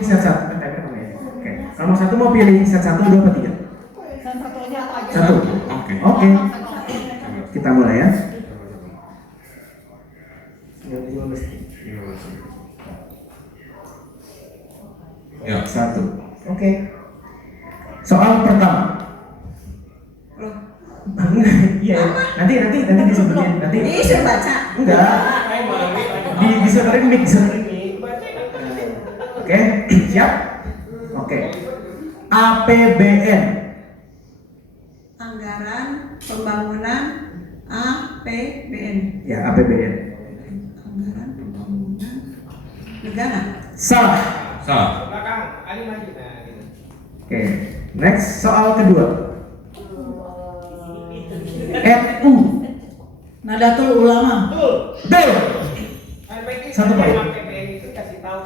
set satu. Oke. Kalau satu mau pilih set satu, dua, atau tiga? Satu. Oke. Kita mulai ya. Ya. Satu. Oke. Soal pertama. Iya, nanti disebutin. Nanti. Suruh baca. Enggak. Disebutin mix. Oke, siap? Oke. APBN. Anggaran Pembangunan APBN. Ya, APBN. Anggaran Pembangunan Negara. Salah. Oke, next soal kedua. NU. Nadatul Ulama. Betul. Satu poin.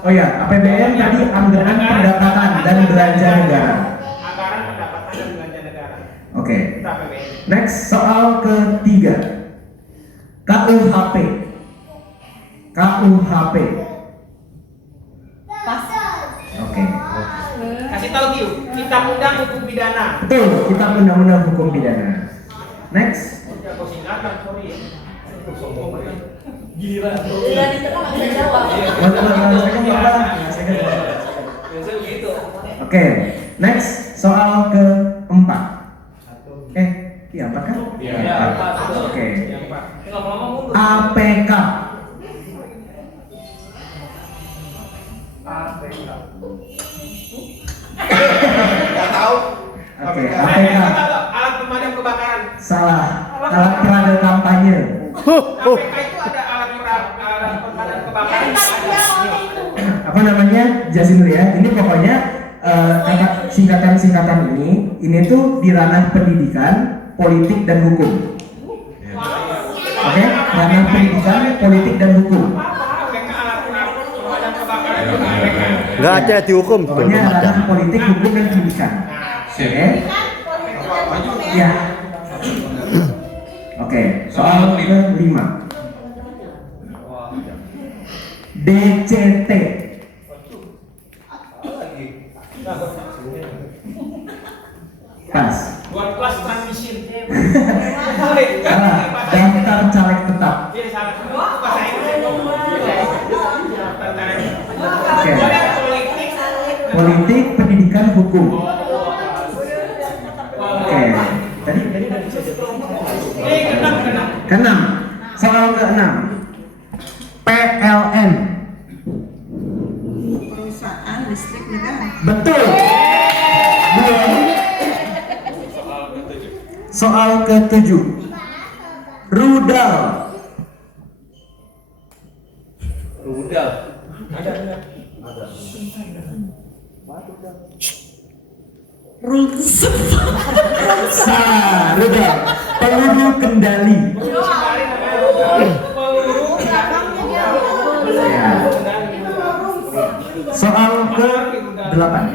Oh ya, APBN tadi anggaran pendapatan dan belanja negara. Anggaran pendapatan dan belanja negara. Oke. Itu APBN. Next soal ketiga. KUHP. KUHP. Pas. Oke. Kasih tahu Kiu, Kitab Undang Hukum Pidana. Betul, kita undang-undang hukum pidana. Next. Jago singkatan, sorry ya. Gila di tengah nggak jawab. Oke, next soal keempat. Iya empat kan? Iya. Oke. APK. Nggak tahu. Oke, APK. Alat pemadam kebakaran. Salah. Alat peraga kampanye. APK itu ada alat pemadam kebakaran. Apa namanya? Jelasin dulu ya. Ini pokoknya kata singkatan ini tuh di ranah pendidikan, politik dan hukum. Oke, ranah pendidikan, politik dan hukum. APK alat pemadam kebakaran. Nggak ada dihukum tuh Pokoknya pemadam. ranah politik, hukum dan pendidikan. Oke. Ya. Oke, soal kelima. DCT. Pas. Buat kelas transmission. Salah. Daftar caleg tetap. Iya salah. Itu bahasa Inggris. Daftar caleg. Oke. Politik. Politik, pendidikan, hukum. Oke. Tadi Kenapa? keenam. Soal keenam. PLN. Perusahaan Listrik Negara. Betul. Belum. Soal ketujuh. Rudal. Salah. Rudal. Peluru kendali. Ya. Soal ke 8.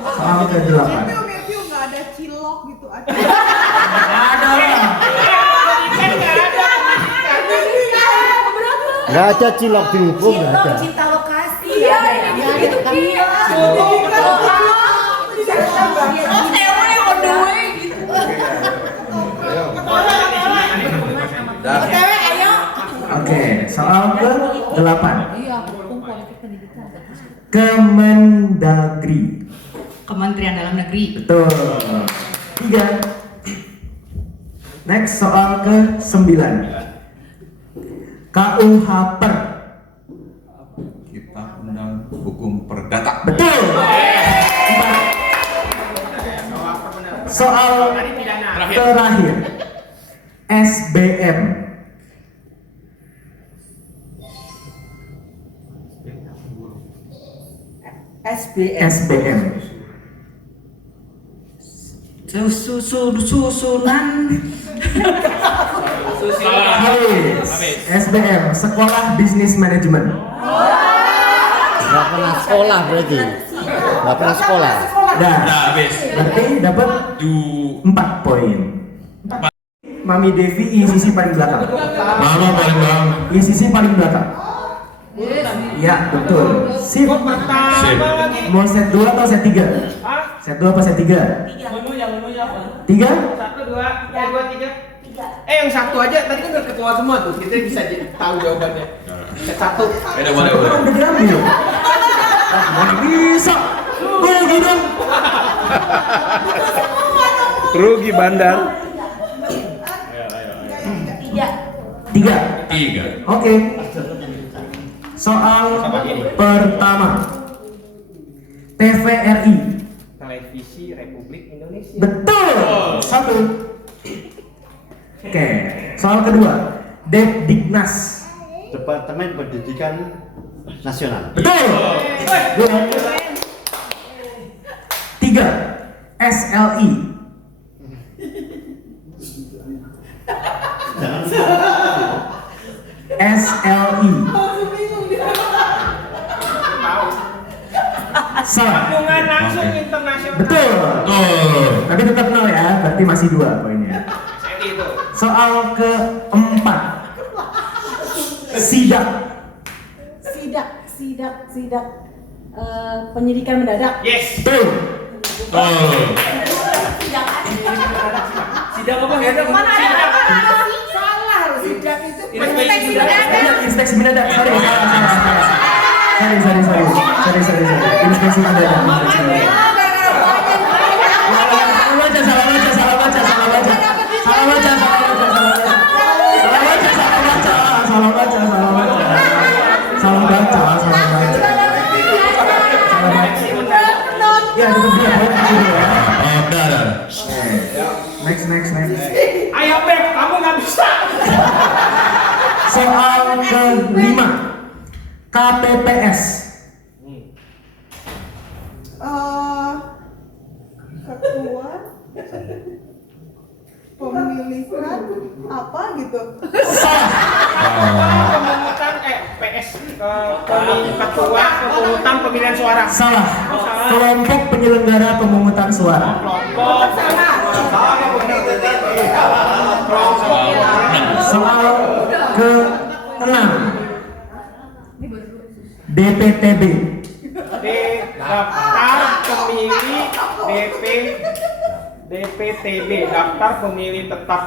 Soal ke 8. Matthew nggak ada cilok gitu ada. Ada. Nggak ada cilok dihukum, nggak ada. Cinta lokasi. Iya, itu dia. Teori on the way gitu. OTW ayo. Oke, soal ke 8. Iya, hukum politik pendidikan. Kemendagri. Kementerian Dalam Negeri. Betul. 3. Next soal ke 9. KUHP. Kita undang hukum perdata. Betul. 4. Soal terakhir. SBM. SBM. Susunan. Habis. SBM, Sekolah Bisnis Manajemen. Nggak pernah sekolah berarti. Nggak pernah sekolah. Dah. habis. Berarti dapat 4 poin. Mami Devi sisi paling belakang. Mama paling bang. Sisi paling belakang. Iya, betul. Sip. Kok pertama lagi? Mau set 2 atau set 3? Hah? Set 2 apa set 3? Menunya apa? 3? 1, 2, 3. Yang satu aja tadi kan udah ketua semua tuh. Kita bisa tahu jawabannya. Set 1. Boleh. Orang udah diambil. Mana bisa? Rugi dong. Rugi bandar. 3. 3. Oke. Soal pertama. TVRI. Televisi Republik Indonesia. Betul. 1. Oke. Soal kedua. Depdiknas. Departemen Pendidikan Nasional. Betul. 3. SLI. SLI. Salah. Hubungan langsung internasional. Betul. Betul. Tapi tetap 0 ya, berarti masih 2 poinnya. Set itu. Soal keempat. Sidak. Sidak. Penyidikan mendadak. Yes. Betul. Betul. Sidang apa? Mana ada salah sidak itu Inspeksi Inspeksi mendadak. Sorry. Inspeksi mendadak. Salah baca. Ya, itu dia. Benar. Next. Ayo Beb, kamu nggak bisa. Soal kelima. KPPS. Ketua pemilihan apa gitu. Pemungutan PS ketua pemungutan pemilihan suara. Salah. Kelompok penyelenggara pemungutan suara. Soal ke-6. DPTB. Daftar pemilih DPTB, daftar pemilih tetap.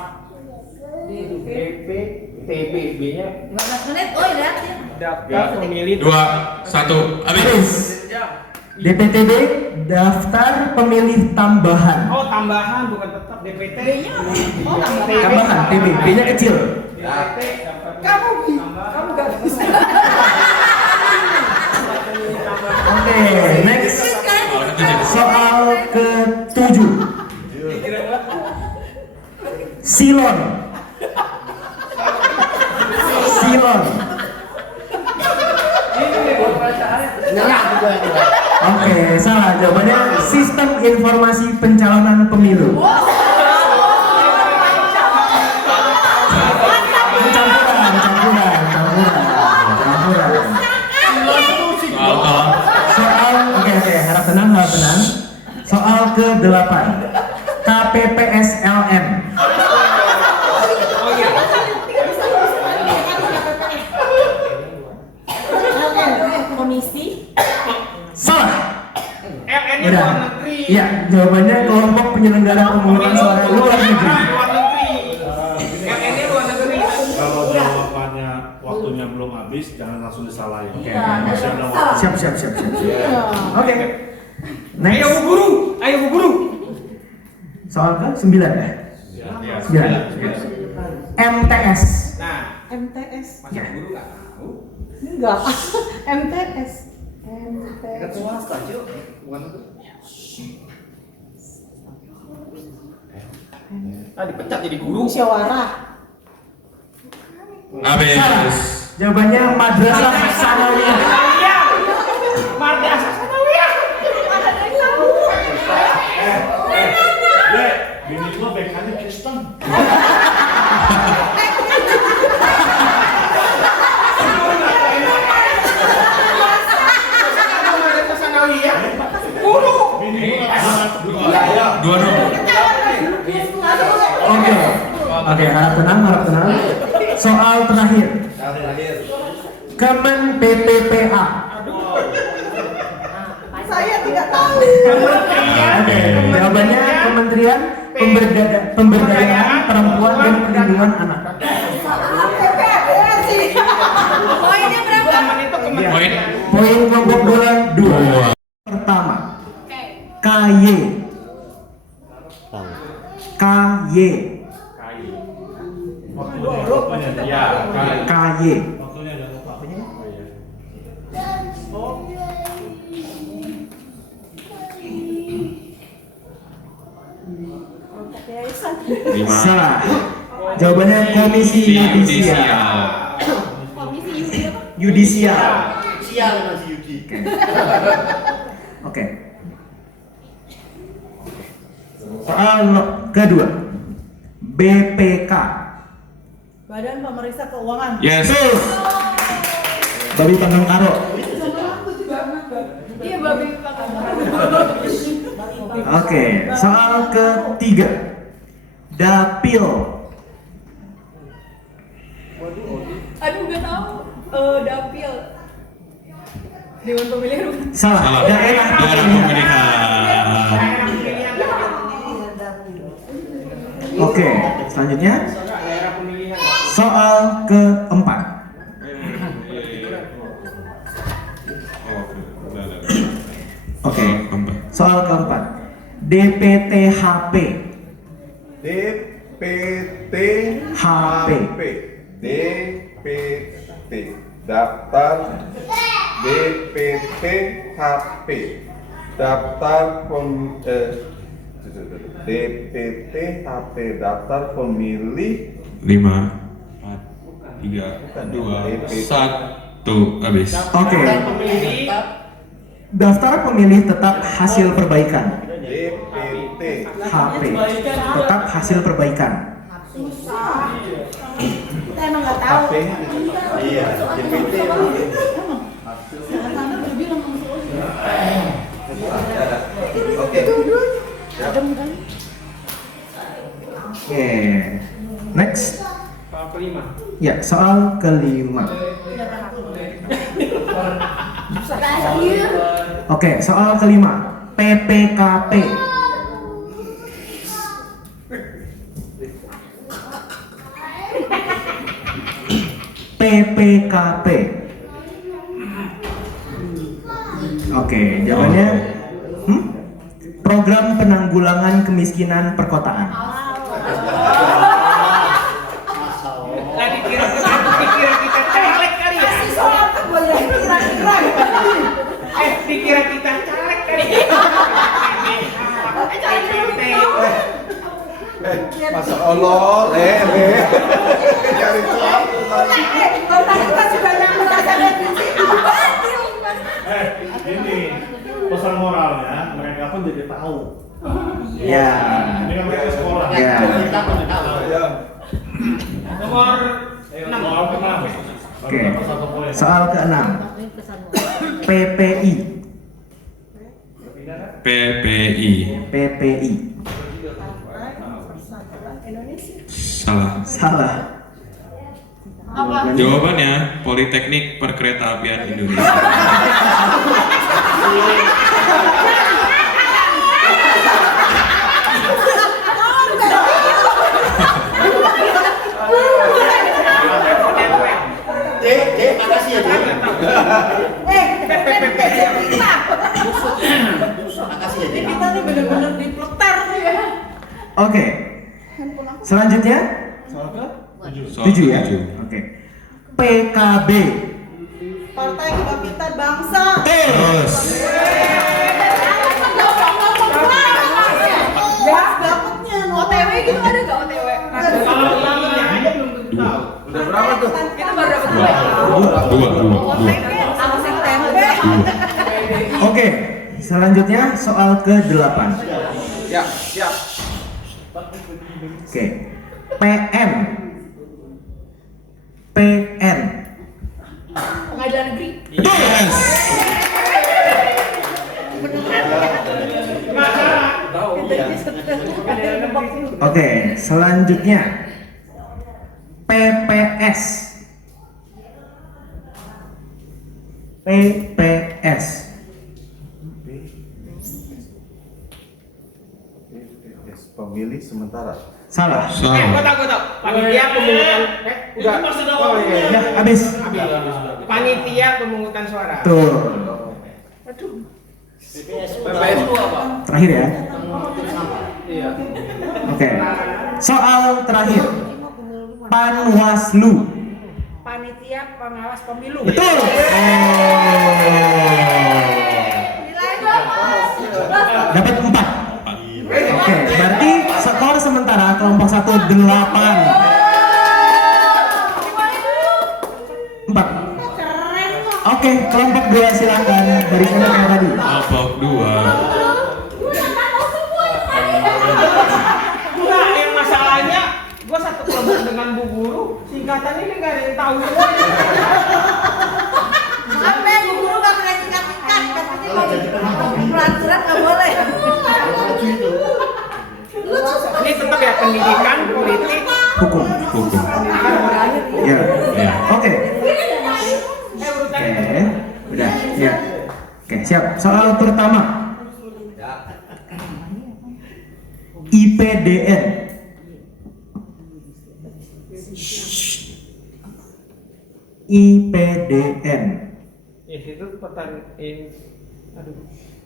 DPTB, B-nya 15 menit, oh liatin. daftar pemilih 2, 1, habis. DPTB daftar pemilih tambahan. Oh, tambahan bukan tetap DPT. Tambahan TB, B-nya kecil. DPT daftar Kamu gak bisa. Oke, next. Soal ke-7. Silon. Nyerah juga ini. Oke, salah. Jawabannya Sistem Informasi Pencalonan Pemilu. Campuran. Soal, oke, harap tenang. Soal ke-8. KPPSLN. Komisi. Salah. LN-nya Udah. luar negeri. Iya, jawabannya kelompok penyelenggara pemungutan suara luar negeri. Luar negeri. LN-nya luar negeri. Kalau jawabannya waktunya belum habis, jangan langsung disalahin. Masih ada waktu. Siap. Oke. Next. Ayo Bu Guru. Soal ke-9 ya? 9. MTS. Nah, MTS. masa Bu Guru nggak tahu? Enggak. MTS. Swasta, Cuk. Bukan itu. Dipecat jadi guru. Musyawarah. Habis. Salah. Jawabannya Madrasah Sanawiyah. Madrasah Sanawiyah. Bini gua BK-nya Kristen. Madrasah Sanawiyah. Guru. Bini gua Dua. Oke, harap tenang. Soal terakhir. Kemen PPPA. Saya tidak tahu. Oke, jawabannya Kementerian Pemberdayaan Perempuan dan Perlindungan Anak. Poinnya berapa? Teman itu kemana? Poin. Poin kelompok bola 2. Pertama, KY. Tahu. KY. Waktunya ya, KY. waktunya udah lupa. Lima. Salah. Jawabannya Komisi Yudisial. Yudisial. Oke. Soal kedua. BPK. Badan Pemeriksa Keuangan. Yes. Babi panggang karo. Iya, babi pakai. Oke, soal ketiga. Dapil. Aduh, nggak tahu. Dapil. Dewan Pemilihan Umum. Salah. Salah. Daerah Daerah pemilihan. Oke, selanjutnya Daerah pemilihan. soal keempat. Oke, soal keempat. DPTHP. DPT HP. DPT daftar DPT HP daftar DPT HP daftar pemilih 5, 4, 3, 2, 1. Habis. Oke. Daftar pemilih tetap hasil perbaikan. DPT HP tetap hasil perbaikan. Kita emang nggak tahu. iya DPT oke Oke. Next. Soal kelima. Ya, soal kelima. Oke, soal kelima. PPKP. PPKP. Oke, jawabannya Program Penanggulangan Kemiskinan Perkotaan. Lah dikira kita caleg kali ya? Soal kan gue ya kira-kira. Dikira kita caleg kali ya? Masa Allah cari sesuatu Karena kita sudah yang merasakan di situ. Ini pesan moralnya mereka pun jadi tahu. Ya. Ini kan mereka sekolah. Ya. Nomor Soal ke-6. Oke. Soal ke-6. PPI. PPI. PPI. Salah. Salah. Jawabannya Politeknik Perkeretaapian Indonesia. Makasih ya, Dek. Makasih ya, Dek. Kita nih bener-bener dipletar ya. Oke. Selanjutnya Soal 7 ya. ketujuh. Oke. PKB. Partai Kebangkitan Bangsa. Terus. Ya, dapetnya OTW gitu ada nggak OTW? Kalau ininya aja belum tentu tahu. udah berapa tuh Kita baru dapat Dua. sama September. Oke. Selanjutnya soal ke-8. ya siap Oke. PN. PN. Pengadilan Negeri. Yes. Oke, selanjutnya PPS. PPS. Pemilih sementara. Salah. Gua tahu. Panitia pemungutan udah. Oh, iya. Ya, habis. Panitia pemungutan suara. Tuh. PPS itu apa? Terakhir ya. Iya. Oke. Soal terakhir. Panwaslu. Panitia pengawas pemilu. Betul. Dapat 4. Oke, berarti skor sementara kelompok 1 8. 4. Oke, kelompok 2 silakan dari mana yang tadi? Kelompok 2. Enggak, yang masalahnya gua satu kelompok dengan Bu Guru, singkatan ini nggak ada yang tahu semuanya. Sampai guru nggak pernah tingkat-tingkat, katanya kalau peraturan nggak boleh. Ini tetap ya pendidikan, politik, Hukum. Ya. Ya. Oke. Oke. Udah. Ya. Oke, siap. Soal pertama. IPDN. IPDN. Institut Pertanian, aduh,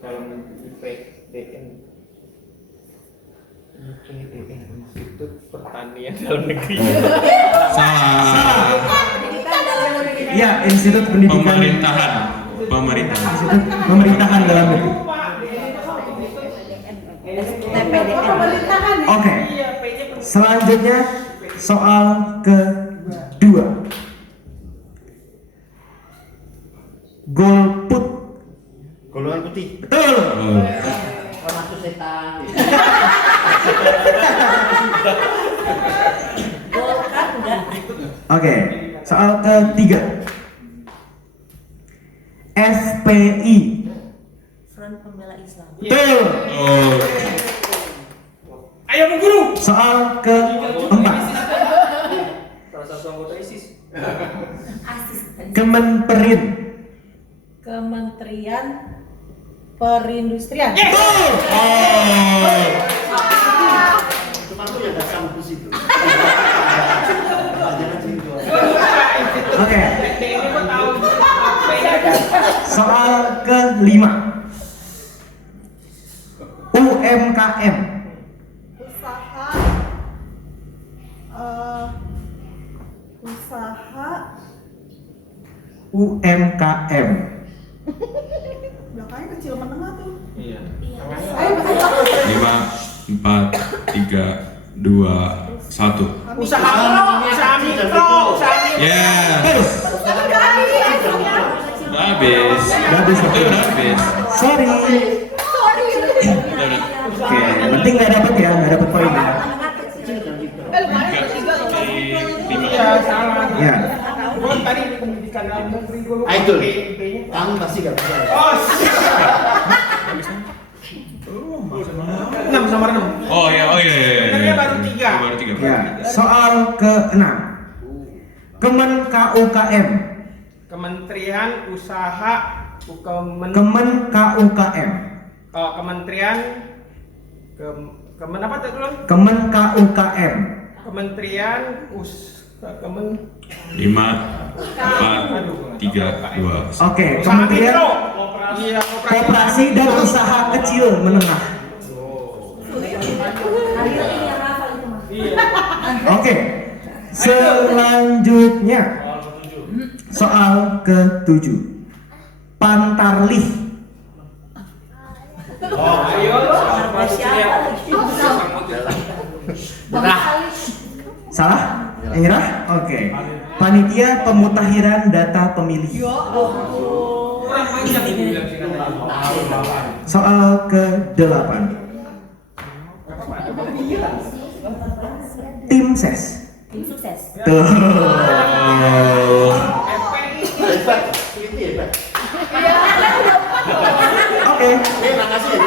dalam IPDN. Institut Pertanian Dalam Negeri. Salah. Ya, Institut Pendidikan Pemerintahan. Institut Pemerintahan Dalam Negeri. Oke. Selanjutnya soal kedua. Golput. Golongan putih. Betul. Oh. Termasuk setan. Oke. Soal ketiga. FPI. Front Pembela Islam. Betul. Oh. Ayo Bu Guru. Soal keempat. Salah satu anggota ISIS. Kemenperin. Kementerian Perindustrian. Betul. Oh. Cuma aku yang nggak sanggup ke situ. Oke. Ini gua tahu. Soal kelima. UMKM. Usaha UMKM. belakangnya kecil menengah tuh. Iya. Ayo 5, 4, 3, 2, 1. Usaha mikro. Yes. Udah habis. Udah habis. Itu udah habis. Sorry. Udah. Oke, penting nggak dapet ya, nggak dapet poin ya. Iya, salah. Ya. Gua tadi pendidikan dalam negeri gua lupa. Itu. IP-nya. Kamu pasti nggak bisa. Oh. 6 nomor 6. Oh iya. Sebenarnya baru 3. Baru 3. Ya. Soal ke-6. Kemen KUKM. Kementerian Usaha Kemen KUKM. Kementerian Kemen apa tadi dulu? Kemen KUKM. Kementerian Kemen 5, 4, 3, 2, 1. Oke, Kementerian Iya, Koperasi dan Usaha Kecil Menengah. Oke. Selanjutnya soal ke-7. Pantarlih. Ayo lo. Salah? Yang nyerah? Oke. Panitia Pemutakhiran Data Pemilih. Soal ke-8. Tim ses. Tim sukses. Tuh. Hebat. Itu hebat. Oke. Makasih ya.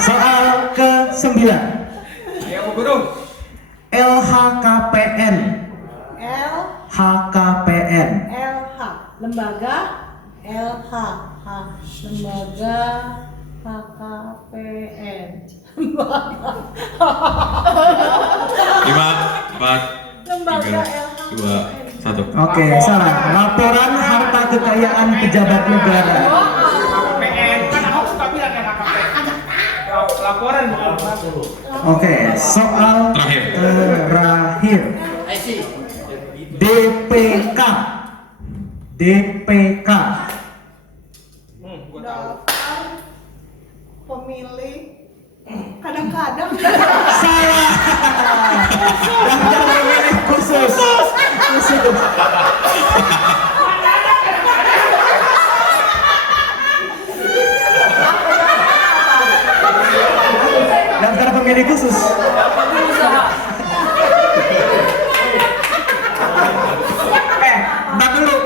Soal ke-9. Ayo Bu Guru. LHKPN. L HKPN. LH lembaga LH lembaga HKPN 5, 4, lembaga 3, 2, 1. Oke, salah. Laporan harta kekayaan pejabat negara. PN kan aku suka bilang ya KKPN. Laporan bukan laporan. Oke, soal terakhir. DPK. DPK. Gua tahu. daftar pemilih kadang-kadang Salah. Daftar pemilih khusus. Daftar pemilih khusus. Ntar dulu.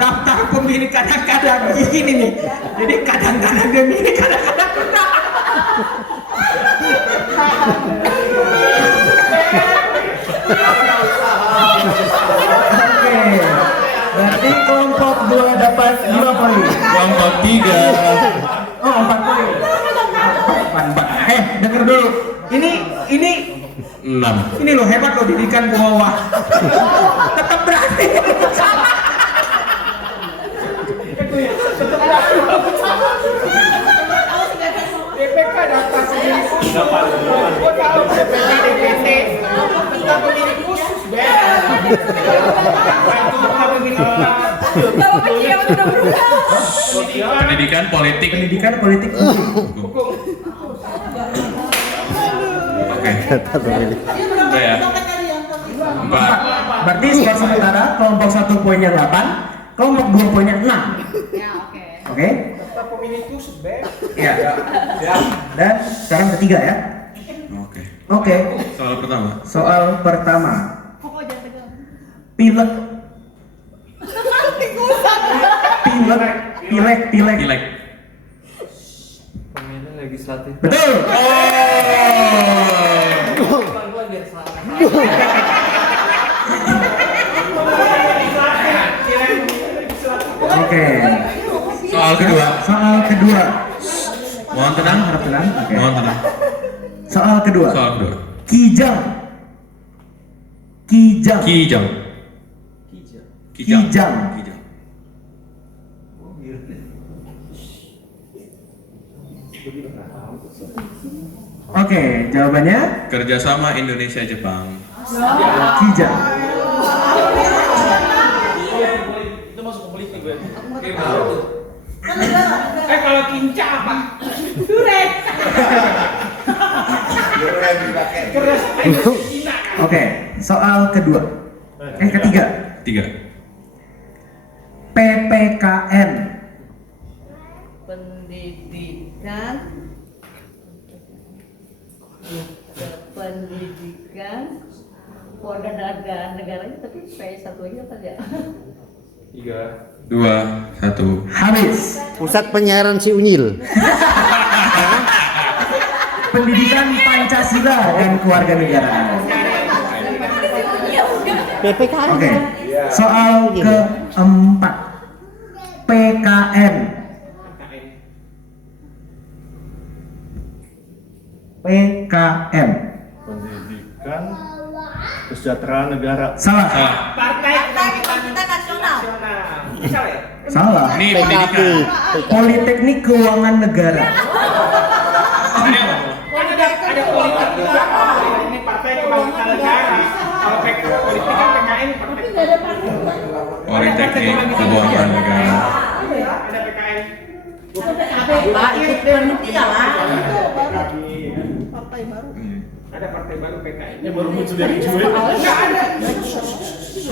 Daftar pemilih kadang-kadang gini nih. Jadi kadang-kadang dia milih, kadang-kadang enggak. Oke. Berarti kelompok 2 dapat 2 poin. Kelompok 3. Oh, 4 poin. Denger dulu. Ini 6. loh hebat loh didikan ke bawah. Tetap berani. DPK daftar pemilih khusus. Gua tahu DPK DPT. Daftar pemilih khusus beda. Daftar pemilih Kalau kecil udah berubah. Pendidikan politik. Pendidikan politik Hukum. Oke. Udah ya. 4. Berarti skor sementara kelompok 1 poinnya 8, kelompok 2 poinnya 6. Ya, oke. Oke? daftar pemilih khusus beda. Iya. Dan sekarang ketiga ya. Oke. Oke. Soal pertama. Soal pertama. pokok jangan tegang Pilek. Pilek. Pilek. Pemilihan legislatif. Betul. Oke. Soal kedua. Soal kedua. Mohon tenang. Harap tenang. Oke. Mohon tenang. Soal kedua. Soal kedua. Kijang. Kijang. Kijang. Kijang. Oke, jawabannya Kerjasama Indonesia Jepang. kijang. Itu masuk ke politik gue. Kalau kinca apa? duret Keras. Cina. Oke, soal kedua. Ketiga. 3. PPKN. pendidikan Polda negaranya tapi P1 aja apa ya? 2, 1. Habis. Pusat penyiaran si Unyil. Pendidikan Pancasila dan keluarga negara. PPKN. Oke. Soal keempat. PKN. PKN. Pendidikan kesejahteraan negara. Salah. Partai Kebangkitan Nasional. Salah ya? Salah. Ini PKP. pendidikan. Politeknik Keuangan Negara. Ada politik juga. Ini partai kebangkitan negara. Kalau politik kan PKN partai. Politeknik Keuangan Negara. Ada PKN. Pak ikut penelitian lah. Ada partai baru PKN. Ini baru muncul dari cuy.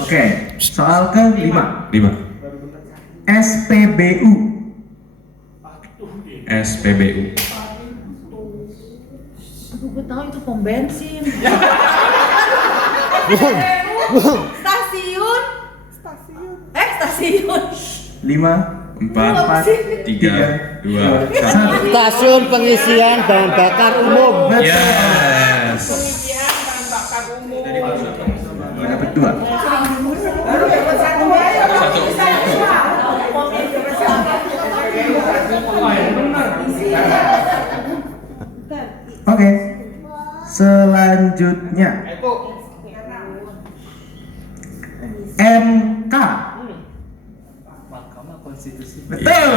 Oke. Soal kelima. 5. SPBU. SPBU. Gue tahu itu pom bensin. Stasiun. Stasiun. 5, 4, 3, 2, 1. Stasiun pengisian bahan bakar umum. Yes. Pengisian bahan bakar umum. dapat 2. Oke. Selanjutnya MK. Mahkamah Konstitusi. Betul.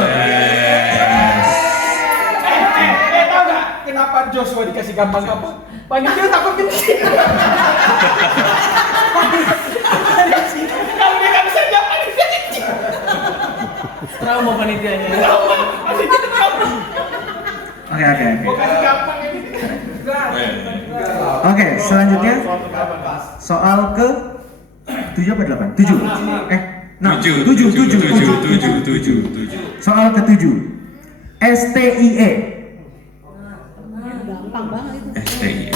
Tahu nggak kenapa Joshua dikasih gampang apa? Panitia takut benci. Kalau dia nggak bisa jawab, panitia benci. Trauma panitianya. Oke. Mau kasih gampang ini. Oke, selanjutnya soal ke 7 apa 8? 7. 7. Soal ke 7. STIE. Gampang banget itu. STI.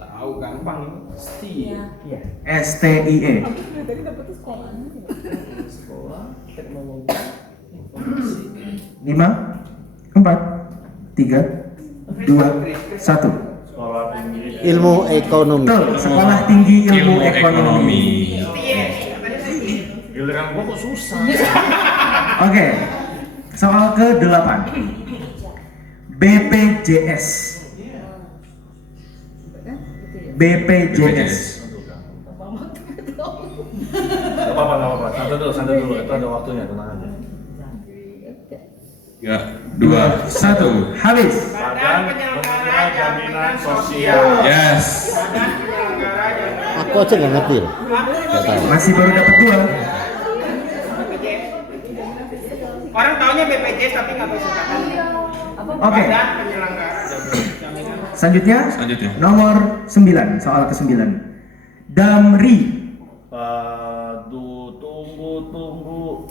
Tahu gampang. STIE. Tadi dapat sekolah. 5 4 3 2 1. Sekolah tinggi. Ilmu ekonomi. Betul, Sekolah Tinggi Ilmu Ekonomi. Giliran gua kok susah. Oke. Soal ke 8. BPJS. BPJS. Gak apa-apa. Santai dulu. Itu ada waktunya, tenang aja. 3, 2, 1. Habis. Badan Penyelenggara Jaminan Sosial. Yes. Badan Penyelenggara Jaminan. Aku aja nggak ngerti loh. Nggak tahu. Masih baru dapat 2. Orang taunya BPJS tapi nggak tahu singkatan. Oke. Badan Penyelenggara Jaminan. Selanjutnya nomor 9, soal ke-9. Damri. Tunggu.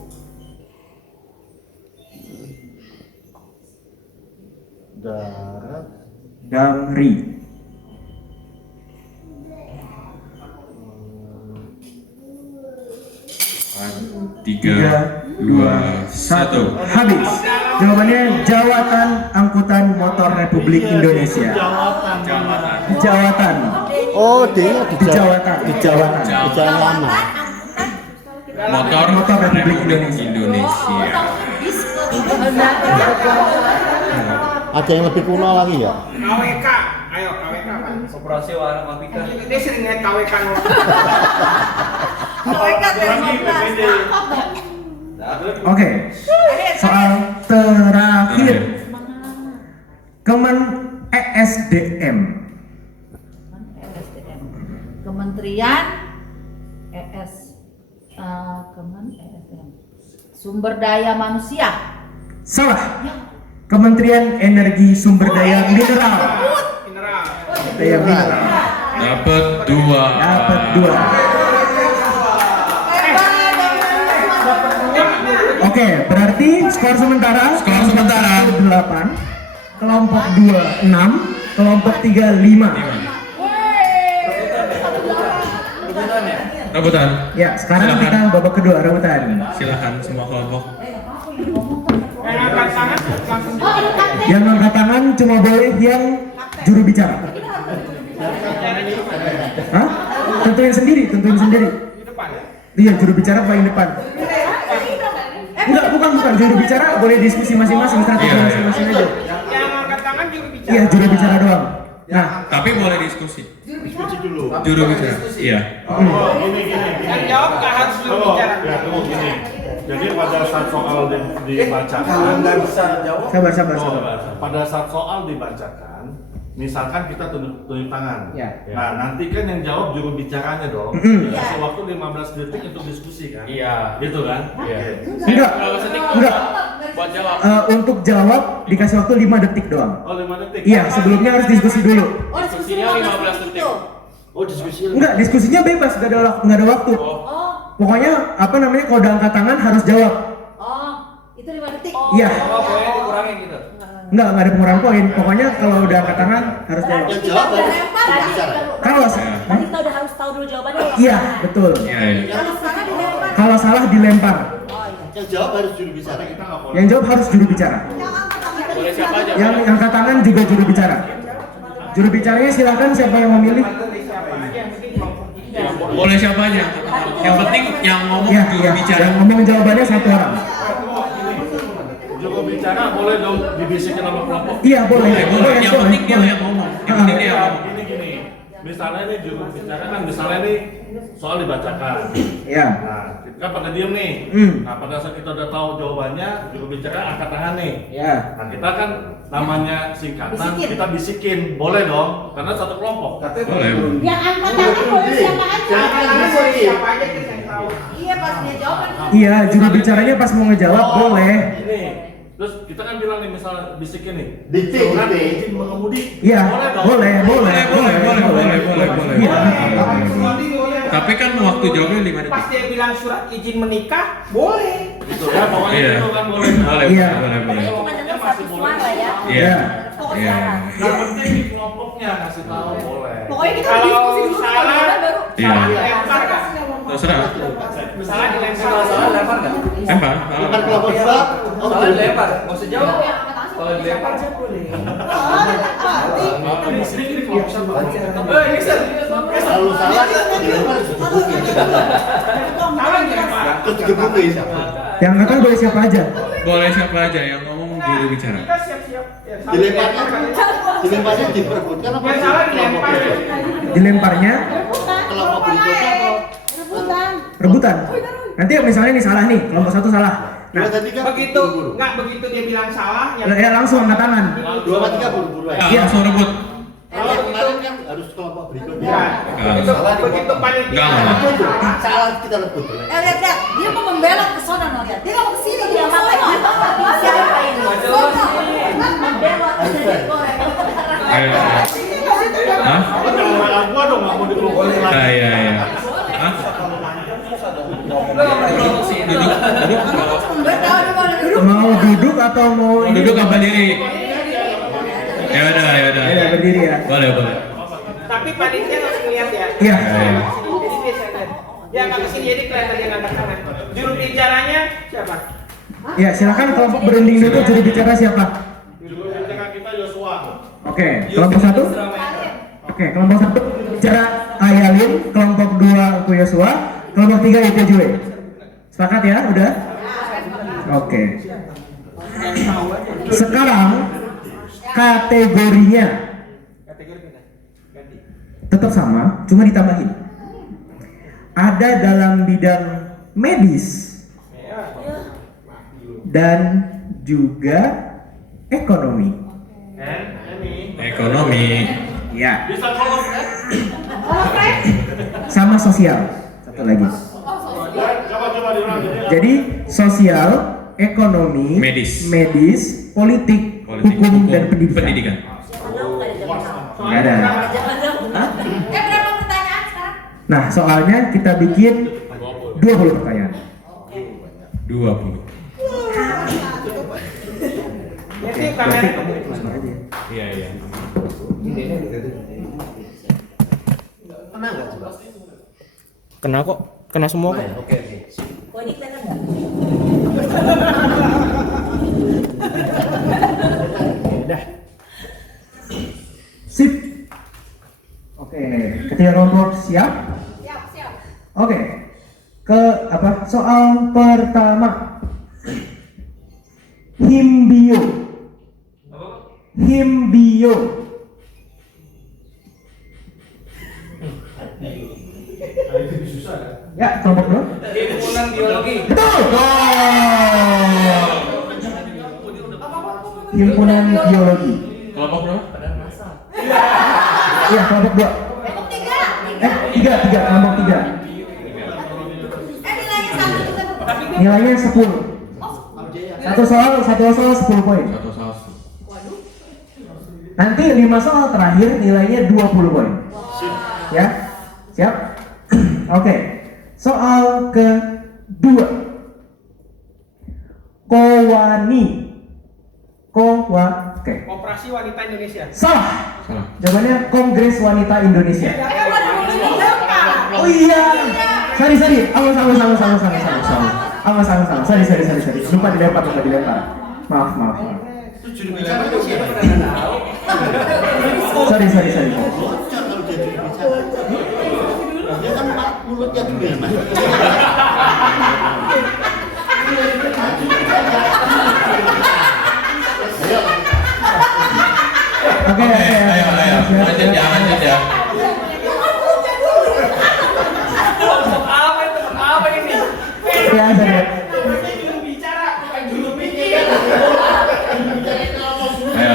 Darat. Damri. Tiga, 2, 1. Habis. Jawabannya Jawatan Angkutan Motor Republik Indonesia. Jawatan. Oh, dia Di Jawatan. di jalan lama. Motor Republik Indonesia. Ada yang lebih kuno lagi ya? KWK. Ayo KWK apa? Operasi Warna Mapika. Dia sering lihat KWK. KWK T15. Oke. Soal terakhir. ESDM. Kementerian ESDM. Sumber Daya Manusia. Salah. Kementerian Energi Sumber Daya Mineral. Daya mineral. Dapat 2. Dapat 2. Oke, berarti skor sementara 8, kelompok 2 6, kelompok 3 5. Rebutan. Ya, sekarang Silakan. kita babak kedua rebutan. Silakan semua kelompok. Yang angkat tangan cuma boleh yang juru bicara. Hah? Tentuin sendiri. Iya, juru bicara paling depan. Enggak, bukan. Juru bicara boleh diskusi masing-masing, strategi masing-masing aja. Yang angkat tangan juru bicara. Iya, juru bicara doang. Nah, Tapi boleh diskusi. Diskusi dulu. Juru bicara. Iya. Gini. Yang jawab nggak harus juru bicara. Ya, tunggu gini. Jadi pada saat soal dibacakan, sabar. pada saat soal dibacakan, misalkan kita tunjuk tangan. Ya. Nah, nanti kan yang jawab juru bicaranya dong. Kasih waktu 15 detik untuk diskusi kan? Iya. Gitu kan? Iya. Enggak. Buat jawab. Untuk jawab dikasih waktu 5 detik doang. Oh, 5 detik. Iya, sebelumnya harus diskusi dulu. Oh, Diskusinya 15 detik. Oh, diskusi. Enggak, diskusinya bebas, nggak ada waktu. Pokoknya kalau udah angkat tangan harus jawab. Itu 5 detik. Iya. Oh, boleh dikurangin gitu. Enggak ada pengurangan poin. Pokoknya kalau udah angkat tangan harus jawab. Jawab Kalau tadi kita udah harus tahu dulu jawabannya. iya, betul. Iya. Kalau salah dilempar. Kalau salah dilempar. Yang jawab harus juru bicara. Kita nggak boleh. Yang jawab harus juru bicara. Boleh siapa aja. Yang angkat tangan juga juru bicara. Juru bicaranya silakan siapa yang memilih. Boleh siapa aja. Yang penting yang ngomong juru bicara. Yang ngomong jawabannya satu orang. bicara boleh dong dibisikin sama kelompok. Iya, boleh. Boleh. Yang penting dia yang ngomong. Yang penting dia yang ngomong. Gini. Misalnya nih juru bicara kan misalnya nih soal dibacakan. Iya. Nah, kita kan pada diem nih. Nah, pada saat kita udah tahu jawabannya, juru bicara angkat tangan nih. Iya. Nah, kita kan namanya singkatan, Bisikin. kita bisikin, boleh dong, karena satu kelompok. Boleh. Yang angkat tangan boleh siapa aja. Siapa aja kita yang tahu. Iya pas dia jawab kan. Iya, juru bicaranya pas mau ngejawab boleh. Ini, terus kita kan bilang nih misalnya bisikin nih. Dikti, Surat dikti. izin mengemudi. Iya, Boleh dong. boleh. Iya. Tapi kan waktu jawabnya 5 detik. Pas dia bilang surat izin menikah, boleh. Gitu ya, pokoknya Iya. itu kan boleh. Boleh. Iya. Boleh. Cuma dengar satu suara ya. Iya. Pokoknya Iya. Yang penting di kelompoknya kasih tahu boleh. Pokoknya kita Kalau diskusi dulu salah, baru. Iya. Lempar nggak? Terserah. Misalnya dilempar. lempar nggak? Lempar. Bukan kelompok dua. Oh, Salah dilempar, nggak usah jawab. Kalau dilempar Ini sering kelompok siapa? Kalau salah, dilempar digebukin. Salah dilempar. Terus digebukin siapa? Yang angkat boleh siapa aja. Boleh siapa aja yang ngomong juru bicara. Kita siap-siap. Ya, salah Dilemparnya diperebutkan apa? Yang salah dilempar. Dilemparnya Kelompok berikutnya atau rebutan. Nanti misalnya nih salah nih, kelompok satu salah. Nah, dua tiga Begitu, buru-buru. nggak begitu dia bilang salah, ya langsung angkat tangan. Dua sama tiga buru-buru aja. Iya, langsung rebut. Kalau kemarin kan harus kelompok berikutnya. Ya, begitu, begitu panitia. Enggak. Salah kita rebut. Lihat, dia mau membela ke sono no, lihat. Dia nggak mau kesini dia makanya. Siapa ini? Sono. Membela ke Hah? Jangan gua dong nggak mau dikelompokkan lagi. Iya. Hah? Duduk. Mau duduk atau mau ini? Duduk apa diri? Ya udah. Ya, berdiri ya. Boleh. Tapi panitia harus ngeliat ya. Iya. Jadi dia saya lihat. Dia nggak kesini jadi kelihatan dia ngangkat tangan. Juru bicaranya siapa? Ya, silakan kelompok berunding dulu, juru bicara siapa? Juru bicara kita Yosua. Oke, kelompok satu. Oke, kelompok satu bicara Ayalin, kelompok dua Ku Yosua, kelompok tiga Ipia Jue. Sepakat ya, udah? Oke. Sekarang kategorinya tetap sama, cuma ditambahin. Ada dalam bidang medis dan juga ekonomi. Ekonomi. Ya, Bisa kolom kan? sama sosial. Satu lagi. Coba diulang. Jadi sosial, ekonomi, Medis. politik, hukum, dan pendidikan. Nggak ada. Hah? berapa pertanyaan sekarang? Nah, soalnya kita bikin 20 pertanyaan. 20. Jadi Berarti kamera kamu hitung aja. Iya. Kena nggak coba? Kena kok, kena semua kok. Oke. Oh ini kelihatan nggak? Sip. Oke, ketiga kelompok siap? Siap. Oke. Ke apa? Soal pertama. Himbio. Ya, kelompok dua. Himpunan biologi. Betul. Himpunan biologi. Kelompok berapa? Iya, kelompok dua. Kelompok tiga. Tiga, kelompok tiga. Nilainya satu juga. Nilainya 10. Satu soal 10 poin. Satu salah. Nanti 5 soal terakhir nilainya 20 poin. Ya? Siap? Oke. Soal kedua. Oke. Operasi Wanita Indonesia. Salah. Jawabannya Kongres Wanita Indonesia. Oh iya. Sorry. Awas. Sorry. Lupa dilempar. Maaf. Juru bicara itu siapa? Sorry. Bocor kalau dia juru bicara. Dia kan mulutnya gede mas. lanjut ya, lanjut ya. Kelompok apa itu? Apa ini? Ya, saya. Juru bicara, bukan juru mikir. Ayo.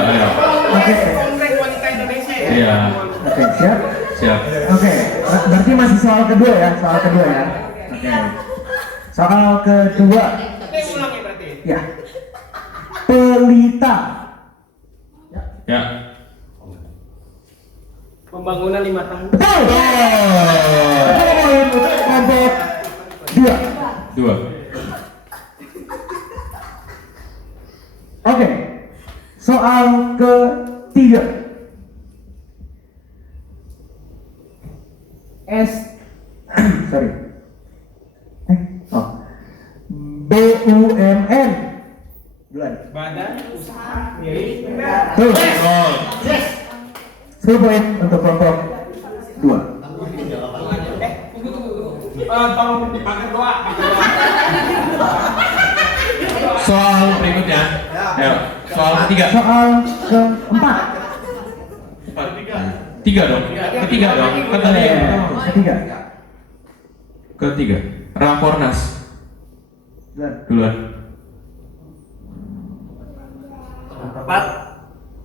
Oke. Kongres Wanita Indonesia ya. Iya. Oke, siap. Siap. Oke, berarti masih soal kedua ya, soal kedua ya. Oke. Soal kedua. Oke, ulang ya berarti. Ya. Pelita. Ya. Pembangunan 5 tahun. Betul. Poin untuk kelompok 2. 2. Oke. Soal ketiga. Sorry. BUMN. Bulan. Badan Usaha Milik Negara. Tuh. Oh. 10 poin untuk kelompok 2. Tolong pakai doa. Soal berikutnya. Ayo. Soal ketiga. Soal keempat. 3 dong. Ketiga dong. Kan tadi yang pertama. Ketiga. Ketiga. Rakornas. Bulan. Duluan. Tepat.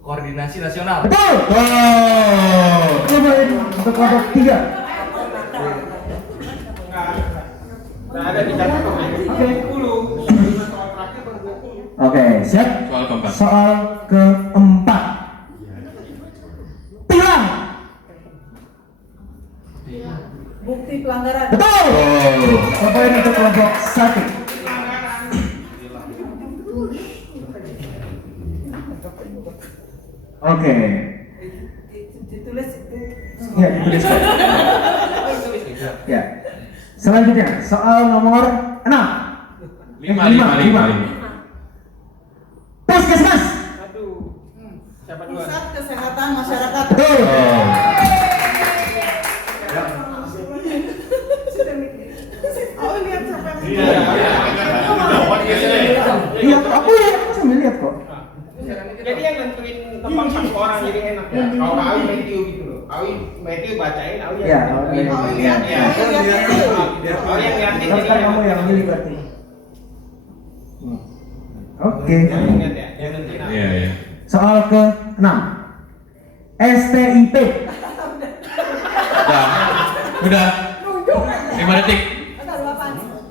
Koordinasi nasional. Betul. Oh. 10 poin untuk kelompok 3. Nggak ada dicatat kok. Oke, 10. Soal terakhir baru 20. Oke, siap. Soal keempat. Soal keempat. Tilang. Bukti pelanggaran. Betul. Oh. 10 poin untuk kelompok 1. Oke. Ditulis Ya, ditulis. Ya. Selanjutnya, soal nomor 6. 5. Puskesmas. Aduh. Siapa duluan? Pusat Kesehatan Masyarakat. Betul. Oh. Oh, lihat siapa yang Iya. Iya, aku sambil lihat kok. Jadi yang nentuin tempat satu orang jadi enak ya. Kalau Awi Matthew gitu loh. Awi Matthew bacain, Awi Iya, yang Awi yang Awi lihat. yang Awi yang liatin Terus jadi kan enak. kamu yang milih berarti. Oke. Yang ingat ya, yang nentuin apa? Iya. Soal ke-6. STIP. Udah. 5 detik.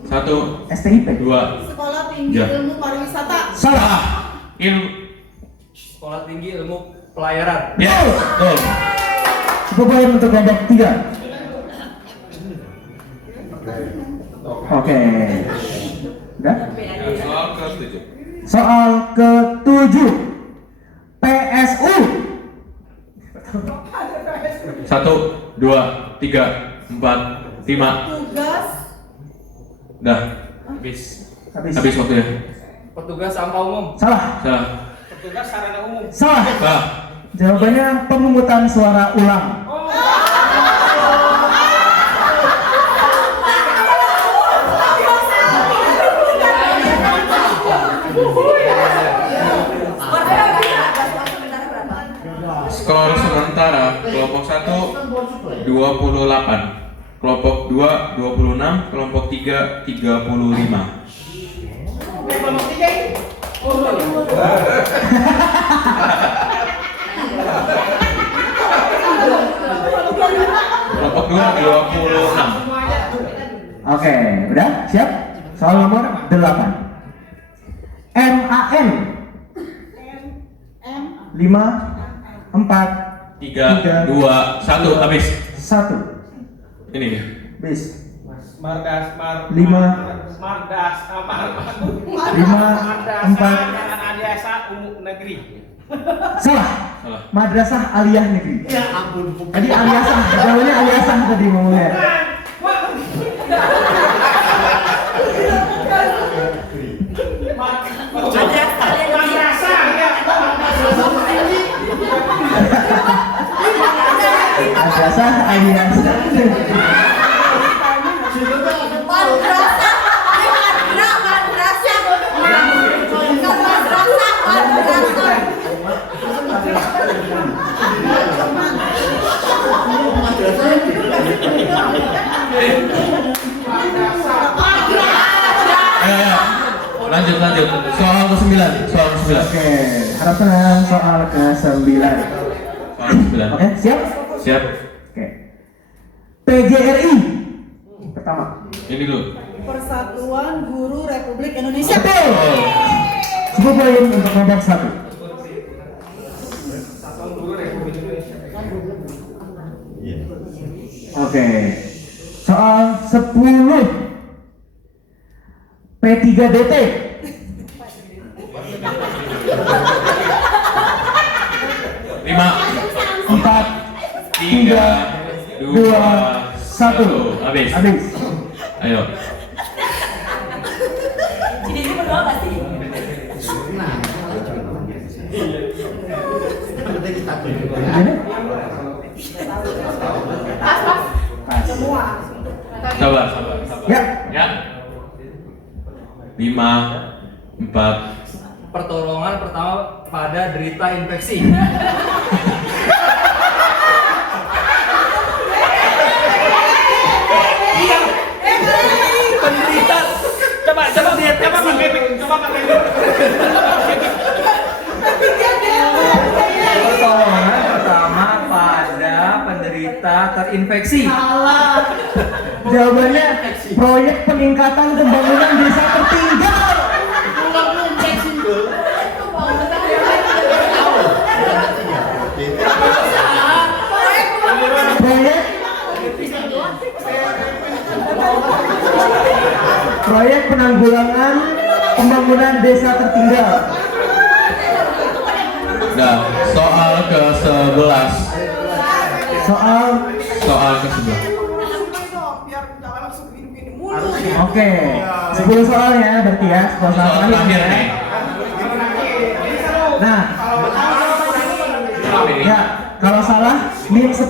1, STIP. 2. Sekolah Tinggi Ya. Ilmu Pariwisata. Salah. Sekolah Tinggi Ilmu Pelayaran. Ya. Betul. 10 poin untuk kelompok 3. Oke. Udah? Soal ke-7. Soal ke-7. PSU. 1, 2, 3, 4, 5. Tugas Udah. Habis. Habis. Habis waktunya. Petugas sampah umum. Salah. Salah. Petugas sarana umum. Salah. Salah. Jawabannya pemungutan suara ulang. Skor sementara kelompok 1 28. Kelompok 2 26, kelompok 3 35. Kelompok 3 ini. Kelompok 2 26. Oke, udah? Siap? Soal nomor 8. MAN. 5 4 3 2 1 habis. 1. Ini dia. Bis. Mardas, Lima. Mardas, 5 4. Adiasa Umum Negeri. Salah. Salah. Madrasah Aliyah Negeri. Ya ampun, bukan. Tadi Aliyasah, namanya Aliyasah tadi ngomongnya. Madrasah Aliyah Negeri. Lanjut. Soal ke-9. Oke, harap tenang, soal ke-9. Soal ke-9. Oke, siap? Siap. Oke. PGRI. Pertama. Ini dulu. Persatuan Guru Republik Indonesia. Betul. 10 poin untuk kelompok 1. Oke. Soal 10. P3DT. Lima, 4, 3, 2, 1. Habis. Ayo. Jadi ini berdoa nggak sih? Sabar. Ya. 5, 4. Pertolongan pertama pada derita infeksi. Penderita. Coba lihat, coba pakai Pertolongan pertama pada penderita terinfeksi. Jawabannya proyek peningkatan pembangunan desa tertinggal. Proyek penanggulangan pembangunan desa tertinggal. Udah, soal ke-11. Soal ke-11. Oke, 10 soal ya berarti ya, 10 soal Soal terakhir ya. nih. Nah, ya kalau salah min 10.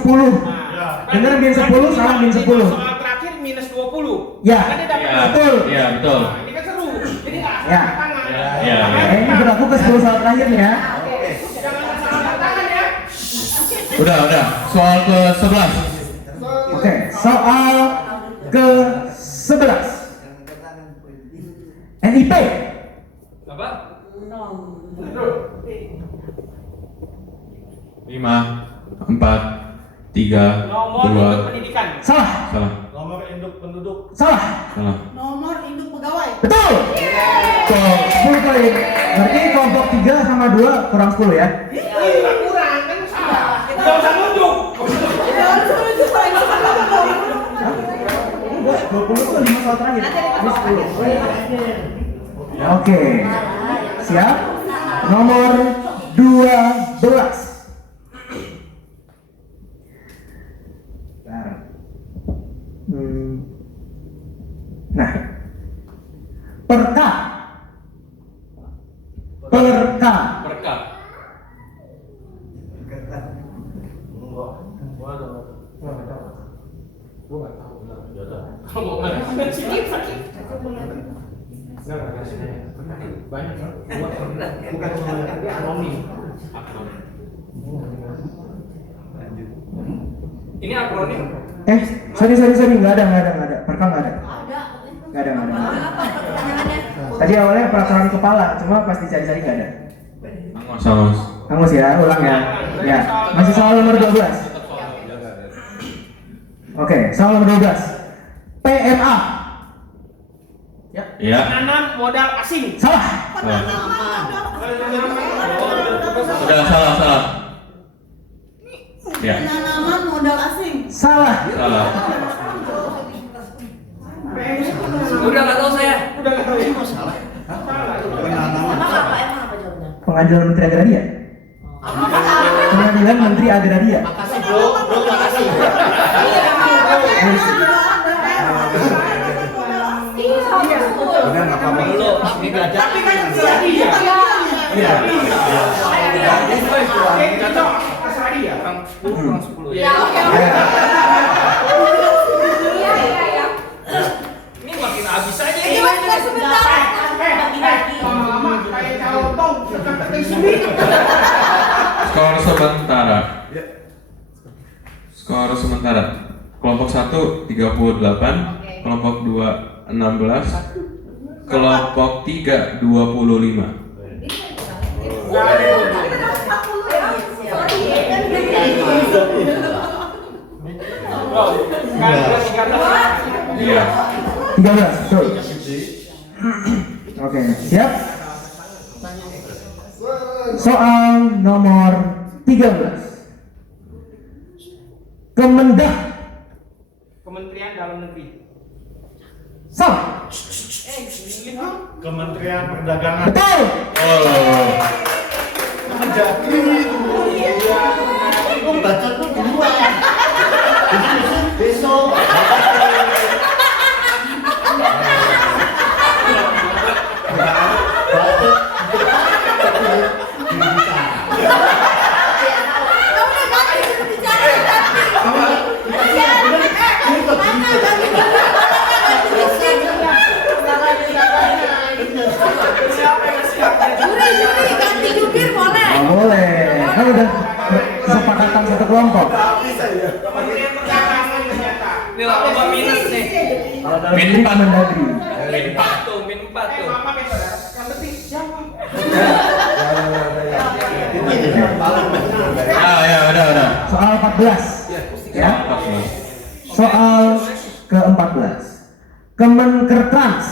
Bener min 10, salah min 10. soal terakhir minus 20. Ya, Kan dia dapat betul. Iya, betul. Ini kan seru. Jadi nggak Ya. asal tangan. Ya. Ini berlaku ke 10 soal terakhir nih ya. Jangan asal tangan ya. Udah. Soal ke-11. Oke, soal ke-11. NIP. Apa? 5, 4, 3, Nomor 2. induk pendidikan. Salah. Nomor induk penduduk. Salah. Nomor induk pegawai. Betul. Tuh, 10 poin. Berarti kelompok 3 sama 2 kurang 10 ya. Kurang kan salah. Nggak usah nunjuk. 20 tuh 5 soal terakhir. Ini 10. Oke. Siap? Nomor 12. Nah. Perka. Ini akronim. Sorry, nggak ada. Perka nggak ada. Nggak ada. Tadi awalnya peraturan kepala, cuma pas dicari-cari nggak ada. Angus ya, ulang ya. Ya, masih soal nomor 12. Oke, soal nomor 12. PMA. Ya. Penanam modal asing. Salah. Udah salah. Ya. Penanaman modal asing. Salah. Udah nggak tahu saya. Emang apa jawabannya? Pengadilan Menteri Agraria. Pengadilan Menteri Agraria. Makasih bro, makasih. Iya, Belum. Ini belajar. Tapi kan terserah dia. Iya. Itu terserah dia. Kurang 10, kurang 10 ya. Ya, oke. Ini makin habis aja Ini ini. masih sebentar. Bagi-bagi. Mama kayak calon tong. Seperti sini. Skor sementara. Kelompok 1 38, kelompok 2 16, kelompok 3 25. Iya. 13, betul. Oke, siap? Soal nomor 13. Kemendak. Kementerian Dalam Negeri. Salah. Kementerian Perdagangan. Betul. Oh. Jadi itu baca tuh duluan. Jadi besok. Ganti jubir boleh. Oh, boleh. Kan udah kesepakatan satu kelompok. Kementerian Perdagangan ternyata. Ini lah apa minus nih? Kalau dalam Min negeri 4. Kemendagri. Min 4 tuh, min 4 tuh. Mama saudara, yang penting jawab. Ya, udah. Soal 14. Ya. Soal ke-14. Kemenkertrans.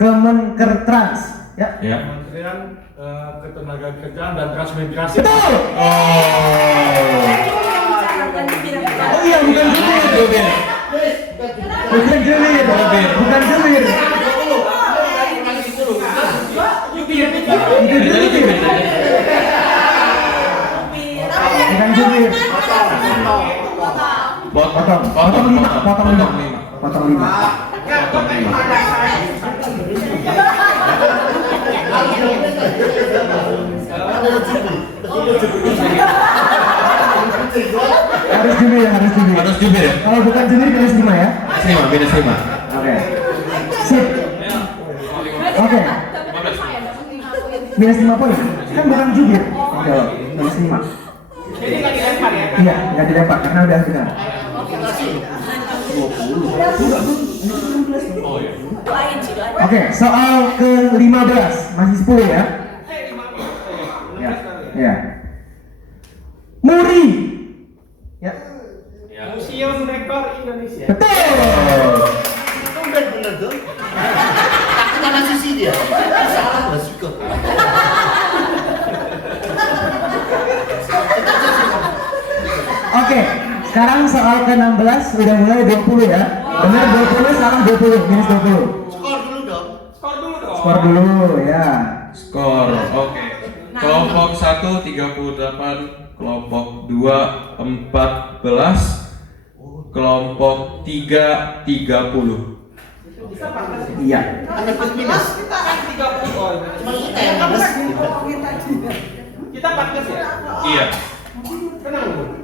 Kemenkertrans. Ya. Ya. Kementerian Ketenagakerjaan dan Transmigrasi. Betul. Oh. Oh iya, bukan jubir. Bukan jubir. Bukan jubir. Bukan jubir. Potong 5. Harus jubir ya? Kalau bukan jubir minus 5 ya? Minus 5. Oke. Sip. Oke. Minus 5 poin. Kan bukan jubir. Jawab. Minus 5. Jadi nggak dilempar ya? Iya, nggak dilempar karena udah benar. Oke, soal ke-15 masih 10 ya? Ya. Muri. Ya. Museum Rekor Indonesia. Betul. Itu bener dong. Mana sisi dia? Salah nggak sih kok? Oke, sekarang soal ke-16 udah mulai 20 ya. Benar 20, sekarang 20, minus 20. Skor dulu dong. Skor dulu ya. Skor. Oke. Kelompok 1 38, kelompok 2 14, kelompok 3 30. Iya. Ada plus minus. 30 poin. Cuma kita yang minus. Kita 14 ya? Iya. Tenang dulu.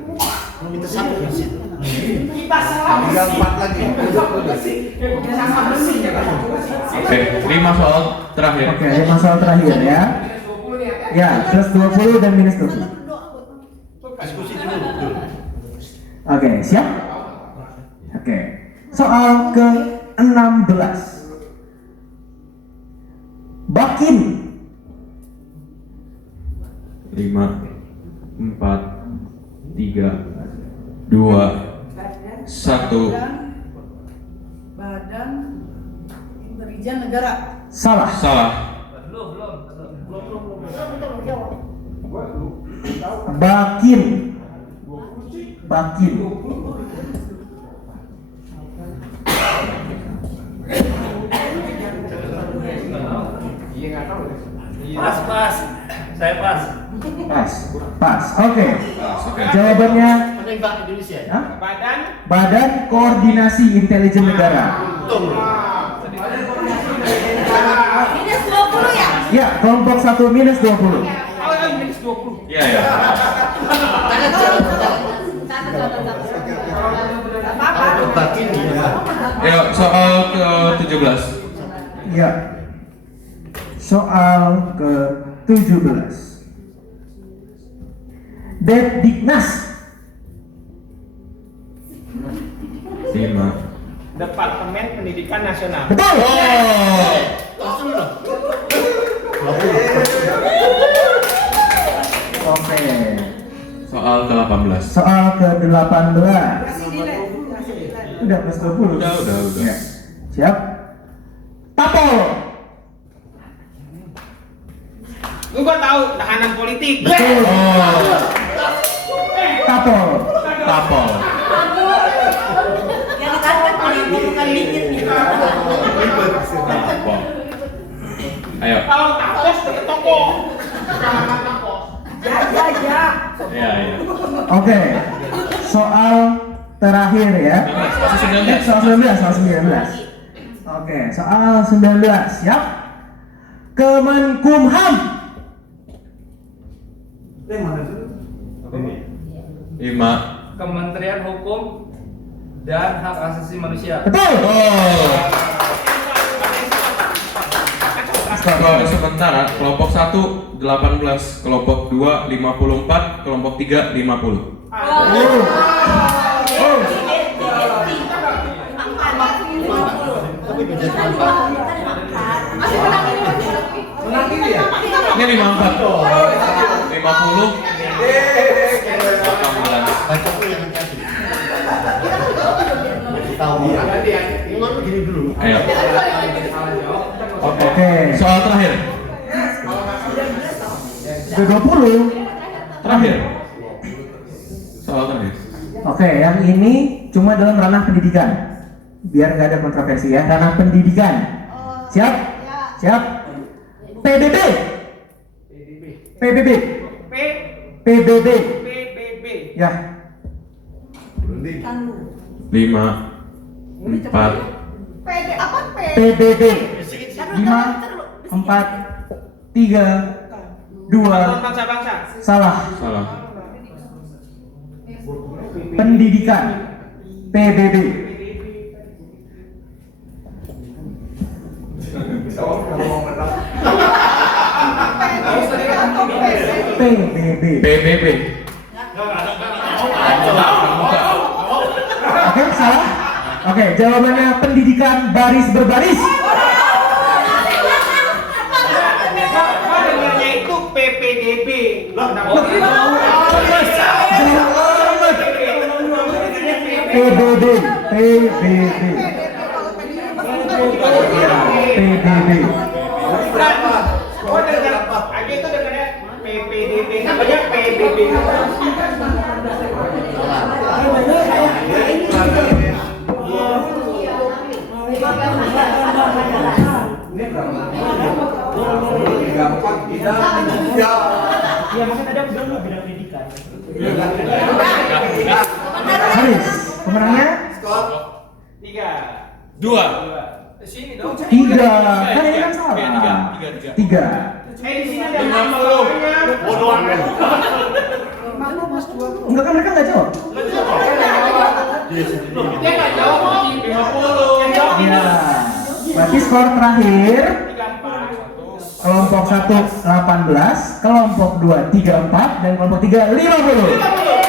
Minta satu di situ. Kita salah bersih. 4 lagi. Sama bersih ya kan? Oke, 5 soal terakhir. Oke, 5 soal terakhir ya. Ya, plus 20 dan minus 20. Diskusi dulu. Oke, siap? Oke. Soal ke-16. Bakin. 5 4 3 2 1. Badan Intelijen Negara. Salah. Bakin. Iya nggak tahu. Pas. Saya pas. Pas. Oke. Jawabannya Penembak Indonesia. Hah? Badan Badan Koordinasi Intelijen Negara. Minus 20 ya? Ya, kelompok 1 minus 20. minus 20. Iya ya. Bakin dia. Ya, soal ke-17. Ya. Soal ke-17. Depdiknas. 5 Departemen Pendidikan Nasional. Betul. Oke. Soal ke-18. Soal ke-18. Udah plus 20. Udah. Ya. Siap. Tapol. Gua tahu tahanan politik. Betul. Tapol. Tapol. Yang dikatakan politik bukan dikit nih. Tapol. Ayo. Kalau tapos ke toko. Ya. Iya. Oke. Soal terakhir ya. Soal 19. Oke, soal 19. Siap? Kemenkumham. 5. Kementerian Hukum dan Hak Asasi Manusia. Betul. Skor sementara kelompok 1 18, kelompok 2 54, kelompok 3 50. Tapi beda Ini 54. 50. 18. baca tuh yang hati-hati. Tahu ya. Ngomong gini dulu. Ayo. Oke. Soal terakhir. Ke-20. Terakhir. Soal terakhir. Oke, yang ini cuma dalam ranah pendidikan. Biar nggak ada kontroversi ya, ranah pendidikan. Siap? Siap? PBB. PBB. PBB. Ya. 5 4 PD apa P? PBB. 5 4 3 2 Bangsa-bangsa. salah. Salah. Pendidikan. PBB. PBB. PBB. Oke, salah. Oke, jawabannya pendidikan baris berbaris. Dengarnya itu PPDB. PBB. PBB. PBB. Oh, dengar aja itu dengarnya PPDB. Namanya PBB. Ya, mungkin ada beda pendidikan. Haris, pemenangnya 3 2. Sini dong. 3. Kan ini kan salah. 3. di sini ada 50. Bodoh amat. Enggak kan mereka nggak jawab. Dia nggak jawab. 50. Yang jawab Ya. Berarti skor terakhir kelompok 1 18, kelompok 2 34 dan kelompok 3 50.